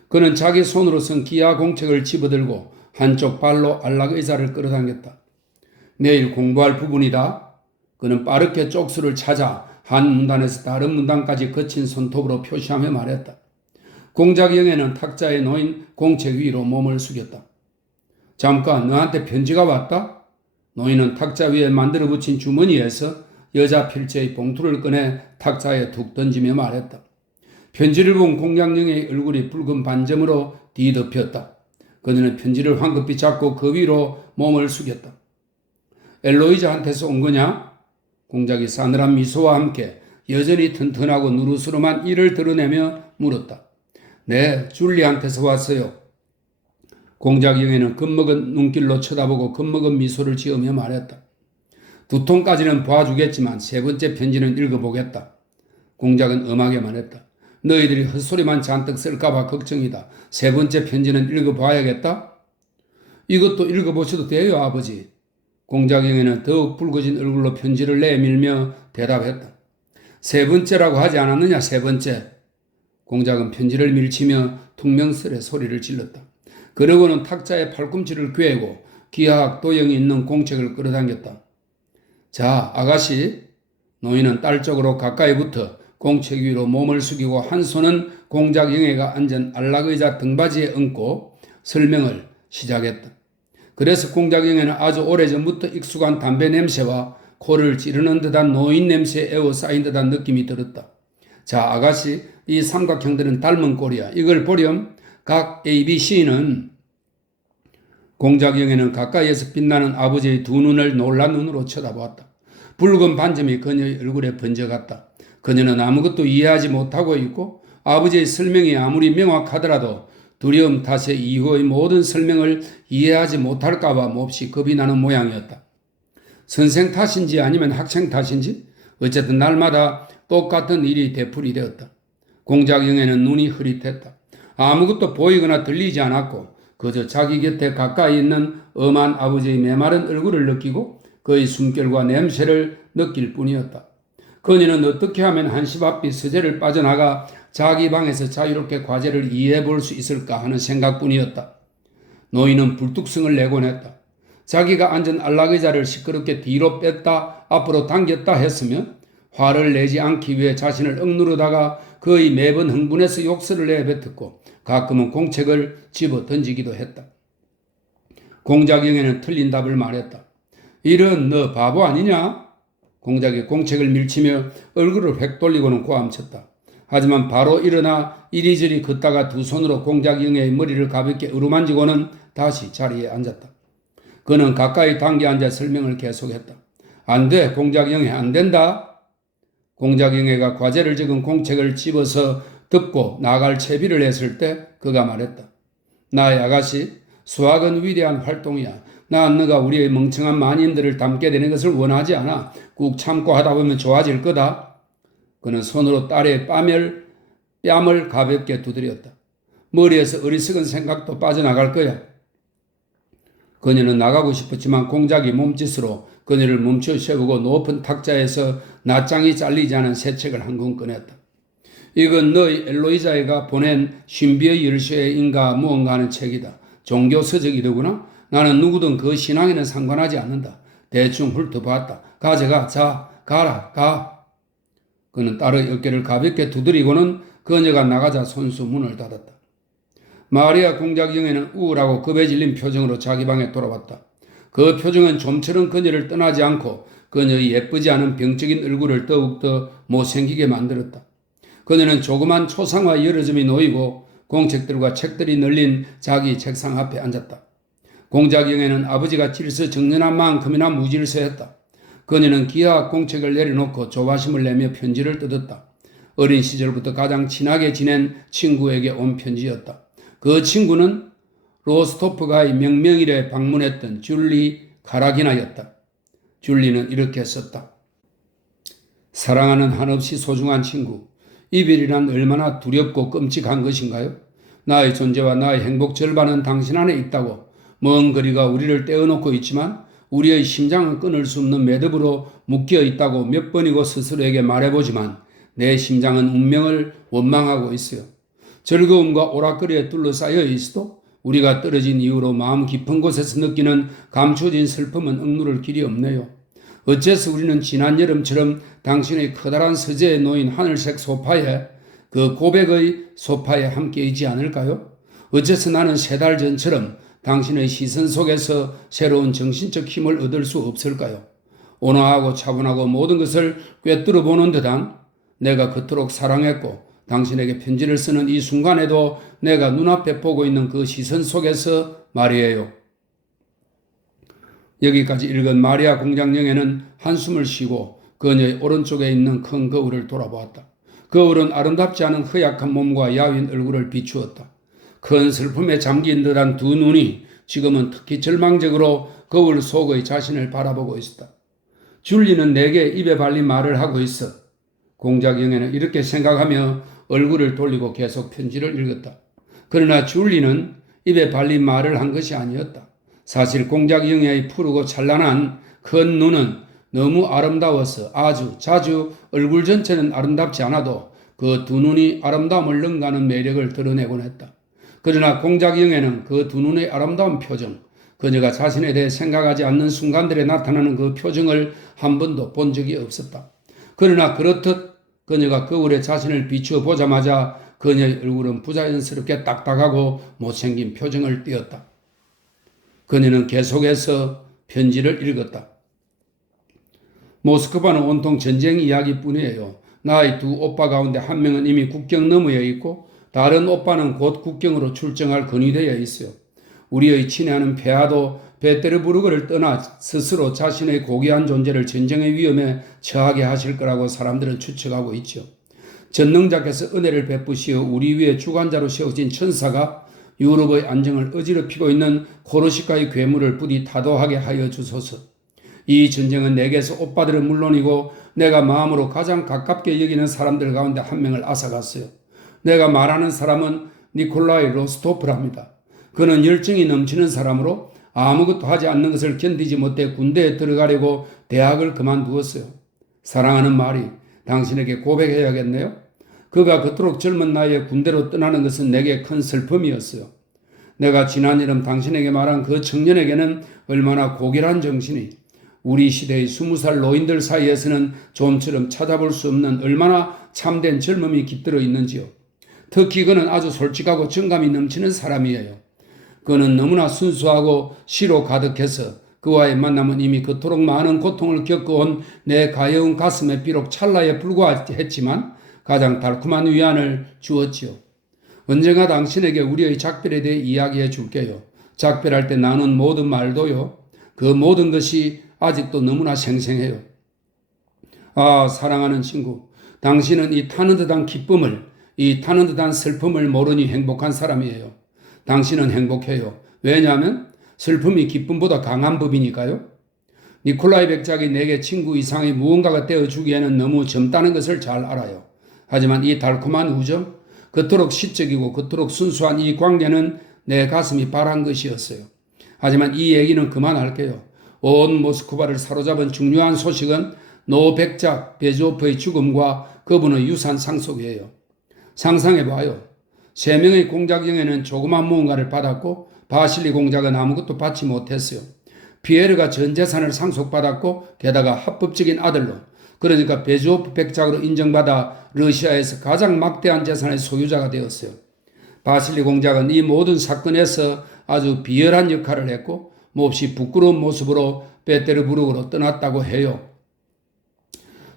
그는 자기 손으로 쓴 기아 공책을 집어들고 한쪽 발로 안락의자를 끌어당겼다. 내일 공부할 부분이다. 그는 빠르게 쪽수를 찾아 한 문단에서 다른 문단까지 거친 손톱으로 표시하며 말했다. 공작 영예는 탁자에 놓인 공책 위로 몸을 숙였다. 잠깐, 너한테 편지가 왔다? 노인은 탁자 위에 만들어 붙인 주머니에서 여자 필체의 봉투를 꺼내 탁자에 툭 던지며 말했다. 편지를 본 공작 영예의 얼굴이 붉은 반점으로 뒤덮였다. 그녀는 편지를 황급히 잡고 그 위로 몸을 숙였다. 엘로이자한테서 온 거냐? 공작이 싸늘한 미소와 함께 여전히 튼튼하고 누르스름한 이를 드러내며 물었다. 네, 줄리한테서 왔어요. 공작 영예는 겁먹은 눈길로 쳐다보고 겁먹은 미소를 지으며 말했다. 두 통까지는 봐주겠지만 세 번째 편지는 읽어보겠다. 공작은 엄하게 말했다. 너희들이 헛소리만 잔뜩 쓸까봐 걱정이다. 세 번째 편지는 읽어봐야겠다? 이것도 읽어보셔도 돼요, 아버지. 공작 영예는 더욱 붉어진 얼굴로 편지를 내밀며 대답했다. 세 번째라고 하지 않았느냐, 세 번째. 공작은 편지를 밀치며 퉁명스레 소리를 질렀다. 그러고는 탁자에 팔꿈치를 꿰고 기하학 도형이 있는 공책을 끌어당겼다. 자, 아가씨. 노인은 딸 쪽으로 가까이 붙어 공책 위로 몸을 숙이고 한 손은 공작 영예가 앉은 안락의자 등받이에 얹고 설명을 시작했다. 그래서 공작 영예는 아주 오래전부터 익숙한 담배 냄새와 코를 찌르는 듯한 노인 냄새에 에워싸인 듯한 느낌이 들었다. 자, 아가씨, 이 삼각형들은 닮은 꼴이야. 이걸 보렴. 각 A, B, C는 공작 영예는 가까이에서 빛나는 아버지의 두 눈을 놀란 눈으로 쳐다보았다. 붉은 반점이 그녀의 얼굴에 번져갔다. 그녀는 아무것도 이해하지 못하고 있고 아버지의 설명이 아무리 명확하더라도 두려움 탓에 이후의 모든 설명을 이해하지 못할까봐 몹시 겁이 나는 모양이었다. 선생 탓인지 아니면 학생 탓인지 어쨌든 날마다 똑같은 일이 되풀이 되었다. 공작영애는 눈이 흐릿했다. 아무것도 보이거나 들리지 않았고 그저 자기 곁에 가까이 있는 엄한 아버지의 메마른 얼굴을 느끼고 그의 숨결과 냄새를 느낄 뿐이었다. 그녀는 어떻게 하면 한시바삐 서재를 빠져나가 자기 방에서 자유롭게 과제를 이해해 볼 수 있을까 하는 생각뿐이었다. 노인은 불뚝성을 내곤 했다. 자기가 앉은 안락의자를 시끄럽게 뒤로 뺐다 앞으로 당겼다 했으면 화를 내지 않기 위해 자신을 억누르다가 거의 매번 흥분해서 욕설을 내뱉었고 가끔은 공책을 집어 던지기도 했다. 공작영애는 틀린 답을 말했다. 이런 너 바보 아니냐? 공작이 공책을 밀치며 얼굴을 획 돌리고는 고함쳤다. 하지만 바로 일어나 이리저리 걷다가 두 손으로 공작영애의 머리를 가볍게 어루만지고는 다시 자리에 앉았다. 그는 가까이 당겨 앉아 설명을 계속했다. 안 돼, 공작영애 안 된다. 공작영애가 과제를 적은 공책을 집어서 덮고 나갈 채비를 했을 때 그가 말했다. 나의 아가씨, 수학은 위대한 활동이야. 난 너가 우리의 멍청한 만인들을 닮게 되는 것을 원하지 않아. 꾹 참고 하다 보면 좋아질 거다. 그는 손으로 딸의 뺨을 가볍게 두드렸다. 머리에서 어리석은 생각도 빠져나갈 거야. 그녀는 나가고 싶었지만 공작이 몸짓으로 그녀를 멈춰 세우고 높은 탁자에서 낱장이 잘리지 않은 새 책을 한 권 꺼냈다. 이건 너희 엘로이자가 보낸 신비의 열쇠인가 무언가 하는 책이다. 종교 서적이더구나. 나는 누구든 그 신앙에는 상관하지 않는다. 대충 훑어봤다. 가져가. 자, 가라. 가. 그는 딸의 어깨를 가볍게 두드리고는 그녀가 나가자 손수 문을 닫았다. 마리아 공작영애는 우울하고 겁에 질린 표정으로 자기 방에 돌아왔다. 그 표정은 좀처럼 그녀를 떠나지 않고 그녀의 예쁘지 않은 병적인 얼굴을 더욱더 못생기게 만들었다. 그녀는 조그만 초상화 여러 점이 놓이고 공책들과 책들이 널린 자기 책상 앞에 앉았다. 공작영애는 아버지가 질서 정연한 만큼이나 무질서했다. 그녀는 기하학 공책을 내려놓고 조바심을 내며 편지를 뜯었다. 어린 시절부터 가장 친하게 지낸 친구에게 온 편지였다. 그 친구는 로스토프가의 명명일에 방문했던 줄리 카라기나였다. 줄리는 이렇게 썼다. 사랑하는 한없이 소중한 친구, 이별이란 얼마나 두렵고 끔찍한 것인가요? 나의 존재와 나의 행복 절반은 당신 안에 있다고 먼 거리가 우리를 떼어놓고 있지만 우리의 심장은 끊을 수 없는 매듭으로 묶여 있다고 몇 번이고 스스로에게 말해보지만 내 심장은 운명을 원망하고 있어요. 즐거움과 오락거리에 둘러싸여 있어도 우리가 떨어진 이후로 마음 깊은 곳에서 느끼는 감춰진 슬픔은 억누를 길이 없네요. 어째서 우리는 지난 여름처럼 당신의 커다란 서재에 놓인 하늘색 소파에 그 고백의 소파에 함께 있지 않을까요? 어째서 나는 3달 전처럼 당신의 시선 속에서 새로운 정신적 힘을 얻을 수 없을까요? 온화하고 차분하고 모든 것을 꿰뚫어 보는 듯한 내가 그토록 사랑했고 당신에게 편지를 쓰는 이 순간에도 내가 눈앞에 보고 있는 그 시선 속에서 말이에요. 여기까지 읽은 마리아 공작영애는 한숨을 쉬고 그녀의 오른쪽에 있는 큰 거울을 돌아보았다. 거울은 아름답지 않은 허약한 몸과 야윈 얼굴을 비추었다. 큰 슬픔에 잠긴 듯한 두 눈이 지금은 특히 절망적으로 거울 속의 자신을 바라보고 있었다. 줄리는 내게 입에 발린 말을 하고 있어. 공작영애는 이렇게 생각하며 얼굴을 돌리고 계속 편지를 읽었다. 그러나 줄리는 입에 발린 말을 한 것이 아니었다. 사실 공작영애의 푸르고 찬란한 큰 눈은 너무 아름다워서 아주 자주 얼굴 전체는 아름답지 않아도 그 두 눈이 아름다움을 능가하는 매력을 드러내곤 했다. 그러나 공작영애는 그 두 눈의 아름다운 표정, 그녀가 자신에 대해 생각하지 않는 순간들에 나타나는 그 표정을 한 번도 본 적이 없었다. 그러나 그렇듯 그녀가 거울에 자신을 비추어 보자마자 그녀의 얼굴은 부자연스럽게 딱딱하고 못생긴 표정을 띄었다. 그녀는 계속해서 편지를 읽었다. 모스크바는 온통 전쟁 이야기뿐이에요. 나의 두 오빠 가운데 한 명은 이미 국경 너머에 있고 다른 오빠는 곧 국경으로 출정할 근위되어 있어요. 우리의 친애하는 폐하도 베테르부르크를 떠나 스스로 자신의 고귀한 존재를 전쟁의 위험에 처하게 하실 거라고 사람들은 추측하고 있죠. 전능자께서 은혜를 베푸시어 우리 위에 주관자로 세워진 천사가 유럽의 안정을 어지럽히고 있는 코르시카의 괴물을 부디 타도하게 하여 주소서. 이 전쟁은 내게서 오빠들은 물론이고 내가 마음으로 가장 가깝게 여기는 사람들 가운데 한 명을 앗아갔어요. 내가 말하는 사람은 니콜라이 로스토프랍니다. 그는 열정이 넘치는 사람으로 아무것도 하지 않는 것을 견디지 못해 군대에 들어가려고 대학을 그만두었어요. 사랑하는 말이 당신에게 고백해야겠네요. 그가 그토록 젊은 나이에 군대로 떠나는 것은 내게 큰 슬픔이었어요. 내가 지난 여름 당신에게 말한 그 청년에게는 얼마나 고결한 정신이 우리 시대의 20살 노인들 사이에서는 좀처럼 찾아볼 수 없는 얼마나 참된 젊음이 깃들어 있는지요. 특히 그는 아주 솔직하고 정감이 넘치는 사람이에요. 그는 너무나 순수하고 시로 가득해서 그와의 만남은 이미 그토록 많은 고통을 겪어온 내 가여운 가슴에 비록 찰나에 불과했지만 가장 달콤한 위안을 주었지요. 언젠가 당신에게 우리의 작별에 대해 이야기해 줄게요. 작별할 때 나눈 모든 말도요. 그 모든 것이 아직도 너무나 생생해요. 아, 사랑하는 친구. 당신은 이 타는 듯한 기쁨을, 이 타는 듯한 슬픔을 모르니 행복한 사람이에요. 당신은 행복해요. 왜냐하면 슬픔이 기쁨보다 강한 법이니까요. 니콜라이 백작이 내게 친구 이상의 무언가가 되어주기에는 너무 젊다는 것을 잘 알아요. 하지만 이 달콤한 우정, 그토록 시적이고 그토록 순수한 이 관계는 내 가슴이 바란 것이었어요. 하지만 이 얘기는 그만할게요. 온 모스크바를 사로잡은 중요한 소식은 노 백작 베조프의 죽음과 그분의 유산 상속이에요. 상상해봐요. 3명의 공작형에는 조그만 무언가를 받았고 바실리 공작은 아무것도 받지 못했어요. 피에르가 전 재산을 상속받았고 게다가 합법적인 아들로, 그러니까 베조프 백작으로 인정받아 러시아에서 가장 막대한 재산의 소유자가 되었어요. 바실리 공작은 이 모든 사건에서 아주 비열한 역할을 했고 몹시 부끄러운 모습으로 베테르부르크로 떠났다고 해요.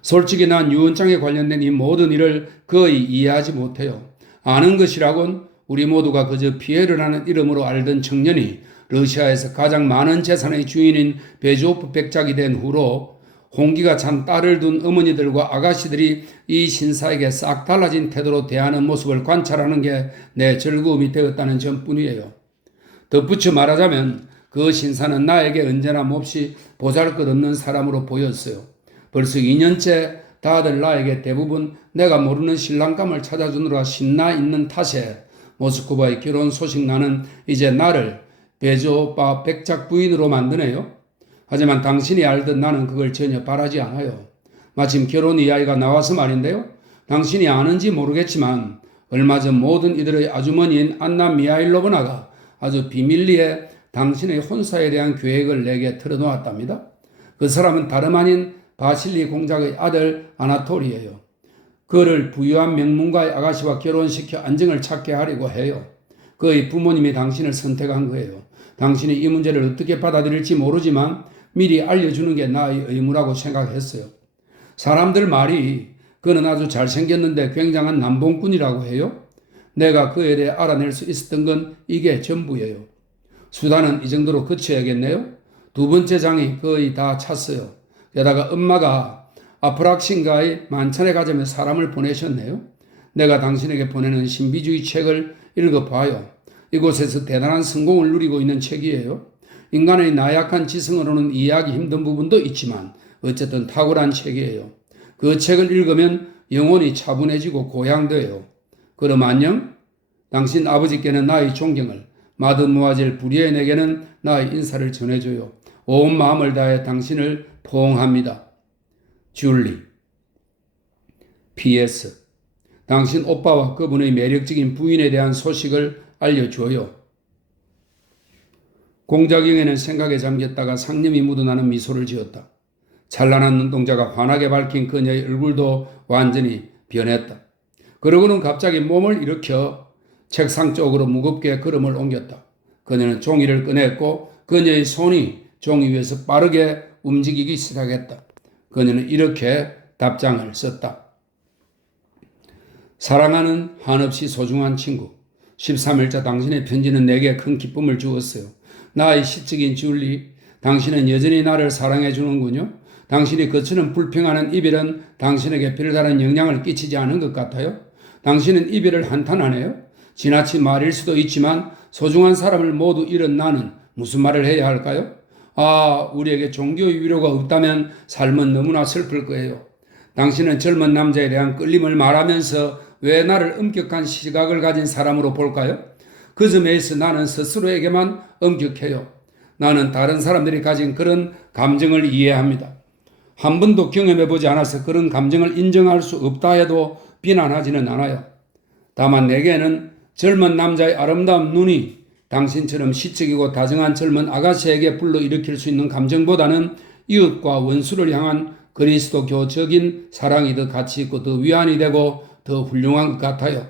솔직히 난 유언장에 관련된 이 모든 일을 거의 이해하지 못해요. 아는 것이라곤 우리 모두가 그저 피에르라는 이름으로 알던 청년이 러시아에서 가장 많은 재산의 주인인 베조프 백작이 된 후로 홍기가 찬 딸을 둔 어머니들과 아가씨들이 이 신사에게 싹 달라진 태도로 대하는 모습을 관찰하는 게 내 즐거움이 되었다는 점뿐이에요. 덧붙여 말하자면 그 신사는 나에게 언제나 몹시 보잘것없는 사람으로 보였어요. 벌써 2년째 다들 나에게 대부분 내가 모르는 신랑감을 찾아주느라 신나 있는 탓에 모스크바의 결혼 소식 나는 이제 나를 베조바 백작 부인으로 만드네요. 하지만 당신이 알듯 나는 그걸 전혀 바라지 않아요. 마침 결혼 이야기가 나와서 말인데요. 당신이 아는지 모르겠지만 얼마 전 모든 이들의 아주머니인 안나 미하일로브나가 아주 비밀리에 당신의 혼사에 대한 계획을 내게 털어놓았답니다. 그 사람은 다름 아닌 바실리 공작의 아들 아나톨이에요. 그를 부유한 명문가의 아가씨와 결혼시켜 안정을 찾게 하려고 해요. 그의 부모님이 당신을 선택한 거예요. 당신이 이 문제를 어떻게 받아들일지 모르지만 미리 알려주는 게 나의 의무라고 생각했어요. 사람들 말이 그는 아주 잘생겼는데 굉장한 남봉꾼이라고 해요. 내가 그에 대해 알아낼 수 있었던 건 이게 전부예요. 수단은 이 정도로 그쳐야겠네요. 두 번째 장이 거의 다 찼어요. 게다가 엄마가 아프락신가의 만찬에 가자며 사람을 보내셨네요. 내가 당신에게 보내는 신비주의 책을 읽어봐요. 이곳에서 대단한 성공을 누리고 있는 책이에요. 인간의 나약한 지성으로는 이해하기 힘든 부분도 있지만 어쨌든 탁월한 책이에요. 그 책을 읽으면 영혼이 차분해지고 고향돼요. 그럼 안녕? 당신 아버지께는 나의 존경을, 마드무아젤 부리엔에게는 나의 인사를 전해줘요. 온 마음을 다해 당신을 포옹합니다. 줄리. PS. 당신 오빠와 그분의 매력적인 부인에 대한 소식을 알려줘요. 공작영에는 생각에 잠겼다가 상념이 묻어나는 미소를 지었다. 찬란한 눈동자가 환하게 밝힌 그녀의 얼굴도 완전히 변했다. 그러고는 갑자기 몸을 일으켜 책상 쪽으로 무겁게 걸음을 옮겼다. 그녀는 종이를 꺼냈고 그녀의 손이 종이 위에서 빠르게 움직이기 시작했다. 그녀는 이렇게 답장을 썼다. 사랑하는 한없이 소중한 친구, 13일자 당신의 편지는 내게 큰 기쁨을 주었어요. 나의 시적인 줄리, 당신은 여전히 나를 사랑해 주는군요. 당신이 그처럼 불평하는 이별은 당신에게 별다른 영향을 끼치지 않은 것 같아요. 당신은 이별을 한탄하네요. 지나친 말일 수도 있지만 소중한 사람을 모두 잃은 나는 무슨 말을 해야 할까요? 우리에게 종교의 위로가 없다면 삶은 너무나 슬플 거예요. 당신은 젊은 남자에 대한 끌림을 말하면서 왜 나를 엄격한 시각을 가진 사람으로 볼까요? 그 점에 있어 나는 스스로에게만 엄격해요. 나는 다른 사람들이 가진 그런 감정을 이해합니다. 한 번도 경험해보지 않아서 그런 감정을 인정할 수 없다 해도 비난하지는 않아요. 다만 내게는 젊은 남자의 아름다운 눈이 당신처럼 시적이고 다정한 젊은 아가씨에게 불러일으킬 수 있는 감정보다는 이웃과 원수를 향한 그리스도교적인 사랑이 더 가치 있고 더 위안이 되고 더 훌륭한 것 같아요.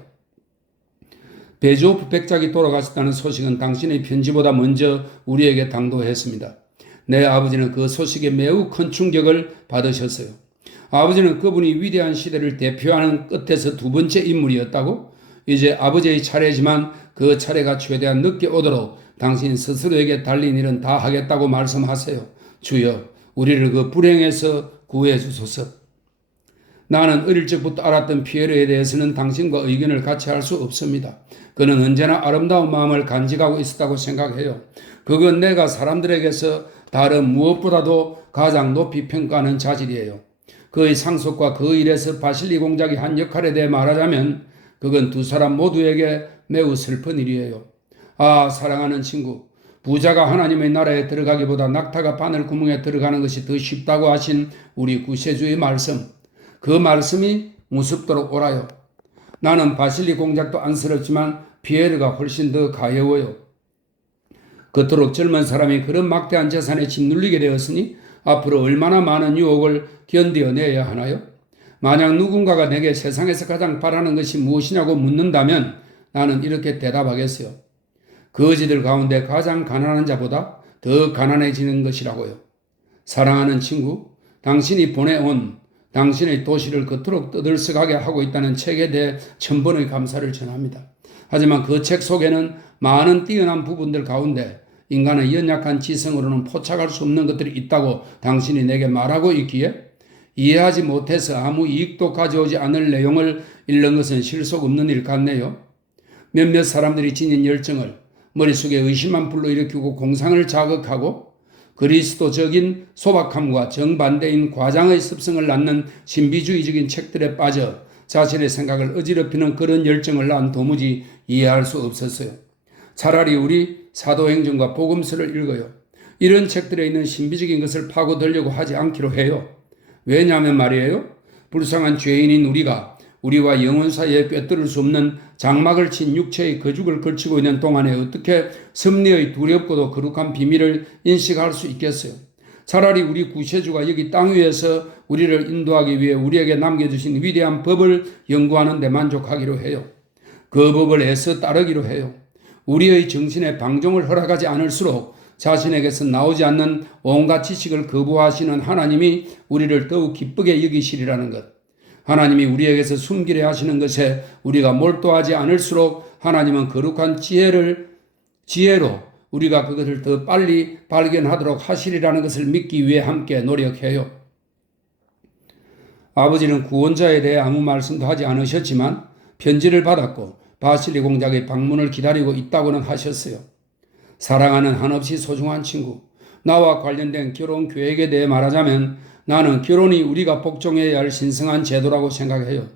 베조프 백작이 돌아가셨다는 소식은 당신의 편지보다 먼저 우리에게 당도했습니다. 내 아버지는 그 소식에 매우 큰 충격을 받으셨어요. 아버지는 그분이 위대한 시대를 대표하는 끝에서 두 번째 인물이었다고? 이제 아버지의 차례지만 그 차례가 최대한 늦게 오도록 당신 스스로에게 달린 일은 다 하겠다고 말씀하세요. 주여, 우리를 그 불행에서 구해 주소서. 나는 어릴 적부터 알았던 피에르에 대해서는 당신과 의견을 같이 할 수 없습니다. 그는 언제나 아름다운 마음을 간직하고 있었다고 생각해요. 그건 내가 사람들에게서 다른 무엇보다도 가장 높이 평가하는 자질이에요. 그의 상속과 그 일에서 바실리 공작이 한 역할에 대해 말하자면 그건 두 사람 모두에게 매우 슬픈 일이에요. 사랑하는 친구, 부자가 하나님의 나라에 들어가기보다 낙타가 바늘 구멍에 들어가는 것이 더 쉽다고 하신 우리 구세주의 말씀, 그 말씀이 무섭도록 옳아요. 나는 바실리 공작도 안쓰럽지만 피에르가 훨씬 더 가여워요. 그토록 젊은 사람이 그런 막대한 재산에 짓눌리게 되었으니 앞으로 얼마나 많은 유혹을 견뎌내야 하나요? 만약 누군가가 내게 세상에서 가장 바라는 것이 무엇이냐고 묻는다면 나는 이렇게 대답하겠어요. 거지들 가운데 가장 가난한 자보다 더 가난해지는 것이라고요. 사랑하는 친구, 당신이 보내온 당신의 도시를 그토록 떠들썩하게 하고 있다는 책에 대해 천번의 감사를 전합니다. 하지만 그 책 속에는 많은 뛰어난 부분들 가운데 인간의 연약한 지성으로는 포착할 수 없는 것들이 있다고 당신이 내게 말하고 있기에 이해하지 못해서 아무 이익도 가져오지 않을 내용을 읽는 것은 실속 없는 일 같네요. 몇몇 사람들이 지닌 열정을 머릿속에 의심만 불러일으키고 공상을 자극하고 그리스도적인 소박함과 정반대인 과장의 습성을 낳는 신비주의적인 책들에 빠져 자신의 생각을 어지럽히는 그런 열정을 난 도무지 이해할 수 없었어요. 차라리 우리 사도행전과 복음서를 읽어요. 이런 책들에 있는 신비적인 것을 파고들려고 하지 않기로 해요. 왜냐하면 말이에요. 불쌍한 죄인인 우리와 영혼 사이에 꿰뚫을 수 없는 장막을 친 육체의 거죽을 걸치고 있는 동안에 어떻게 섭리의 두렵고도 거룩한 비밀을 인식할 수 있겠어요. 차라리 우리 구세주가 여기 땅 위에서 우리를 인도하기 위해 우리에게 남겨주신 위대한 법을 연구하는 데 만족하기로 해요. 그 법을 애써 따르기로 해요. 우리의 정신에 방종을 허락하지 않을수록 자신에게서 나오지 않는 온갖 지식을 거부하시는 하나님이 우리를 더욱 기쁘게 여기시리라는 것. 하나님이 우리에게서 숨기려 하시는 것에 우리가 몰두하지 않을수록 하나님은 거룩한 지혜로 우리가 그것을 더 빨리 발견하도록 하시리라는 것을 믿기 위해 함께 노력해요. 아버지는 구원자에 대해 아무 말씀도 하지 않으셨지만 편지를 받았고 바실리 공작의 방문을 기다리고 있다고는 하셨어요. 사랑하는 한없이 소중한 친구, 나와 관련된 결혼 계획에 대해 말하자면 나는 결혼이 우리가 복종해야 할 신성한 제도라고 생각해요.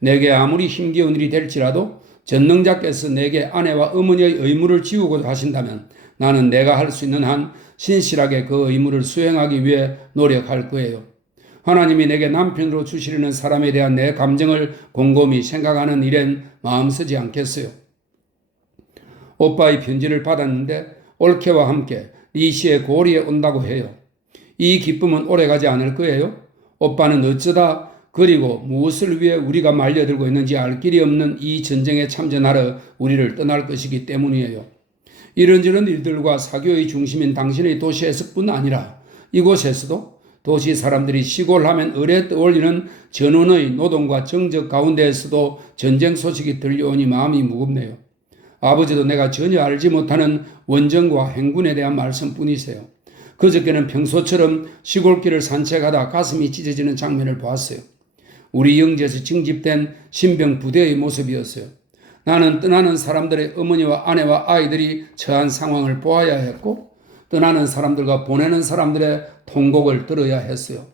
내게 아무리 힘겨운 일이 될지라도 전능자께서 내게 아내와 어머니의 의무를 지우고자 하신다면 나는 내가 할 수 있는 한 신실하게 그 의무를 수행하기 위해 노력할 거예요. 하나님이 내게 남편으로 주시려는 사람에 대한 내 감정을 곰곰이 생각하는 일엔 마음 쓰지 않겠어요. 오빠의 편지를 받았는데 올케와 함께 리시의 고리에 온다고 해요. 이 기쁨은 오래가지 않을 거예요. 오빠는 어쩌다 그리고 무엇을 위해 우리가 말려들고 있는지 알 길이 없는 이 전쟁에 참전하러 우리를 떠날 것이기 때문이에요. 이런저런 일들과 사교의 중심인 당신의 도시에서뿐 아니라 이곳에서도 도시 사람들이 시골하면 을에 떠올리는 전원의 노동과 정적 가운데에서도 전쟁 소식이 들려오니 마음이 무겁네요. 아버지도 내가 전혀 알지 못하는 원정과 행군에 대한 말씀뿐이세요. 그저께는 평소처럼 시골길을 산책하다 가슴이 찢어지는 장면을 보았어요. 우리 영지에서 징집된 신병 부대의 모습이었어요. 나는 떠나는 사람들의 어머니와 아내와 아이들이 처한 상황을 보아야 했고 떠나는 사람들과 보내는 사람들의 통곡을 들어야 했어요.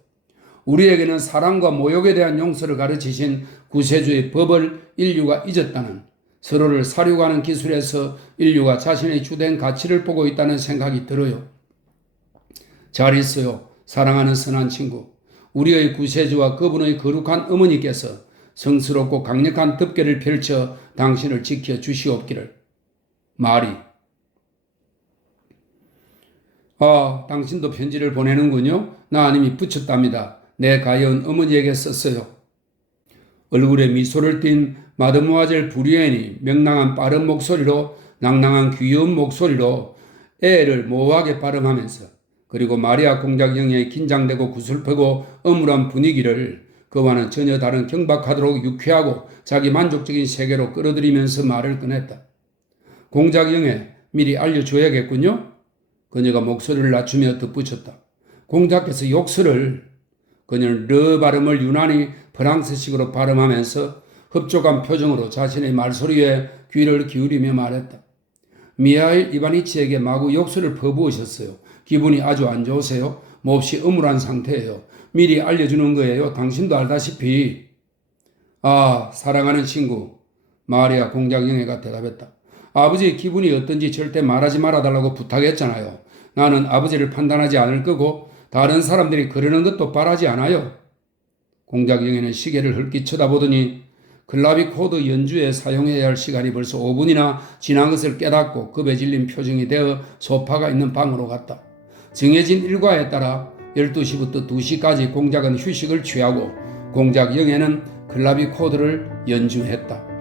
우리에게는 사랑과 모욕에 대한 용서를 가르치신 구세주의 법을 인류가 잊었다는, 서로를 사륙하는 기술에서 인류가 자신의 주된 가치를 보고 있다는 생각이 들어요. 잘 있어요, 사랑하는 선한 친구. 우리의 구세주와 그분의 거룩한 어머니께서 성스럽고 강력한 덮개를 펼쳐 당신을 지켜 주시옵기를. 마리. 당신도 편지를 보내는군요. 나 이미 붙였답니다. 내 가여운 어머니에게 썼어요. 얼굴에 미소를 띤 마드모아젤 부리엔이 명랑한 빠른 목소리로, 낭낭한 귀여운 목소리로 애를 모호하게 발음하면서, 그리고 마리아 공작영의 긴장되고 구슬프고 âm 울한 분위기를 그와는 전혀 다른 경박하도록 유쾌하고 자기 만족적인 세계로 끌어들이면서 말을 꺼냈다. 공작영에 미리 알려줘야겠군요. 그녀가 목소리를 낮추며 덧붙였다. 공작께서 욕설을. 그녀는 르 발음을 유난히 프랑스식으로 발음하면서 흡족한 표정으로 자신의 말소리에 귀를 기울이며 말했다. 미하일 이바니치에게 마구 욕설을 퍼부으셨어요. 기분이 아주 안 좋으세요? 몹시 음울한 상태예요. 미리 알려주는 거예요. 당신도 알다시피. 사랑하는 친구, 마리아 공작영애가 대답했다. 아버지의 기분이 어떤지 절대 말하지 말아달라고 부탁했잖아요. 나는 아버지를 판단하지 않을 거고 다른 사람들이 그러는 것도 바라지 않아요. 공작영애는 시계를 흘낏 쳐다보더니 클라비코드 연주에 사용해야 할 시간이 벌써 5분이나 지난 것을 깨닫고 급에 질린 표정이 되어 소파가 있는 방으로 갔다. 정해진 일과에 따라 12시부터 2시까지 공작은 휴식을 취하고 공작영애는 클라비코드를 연주했다.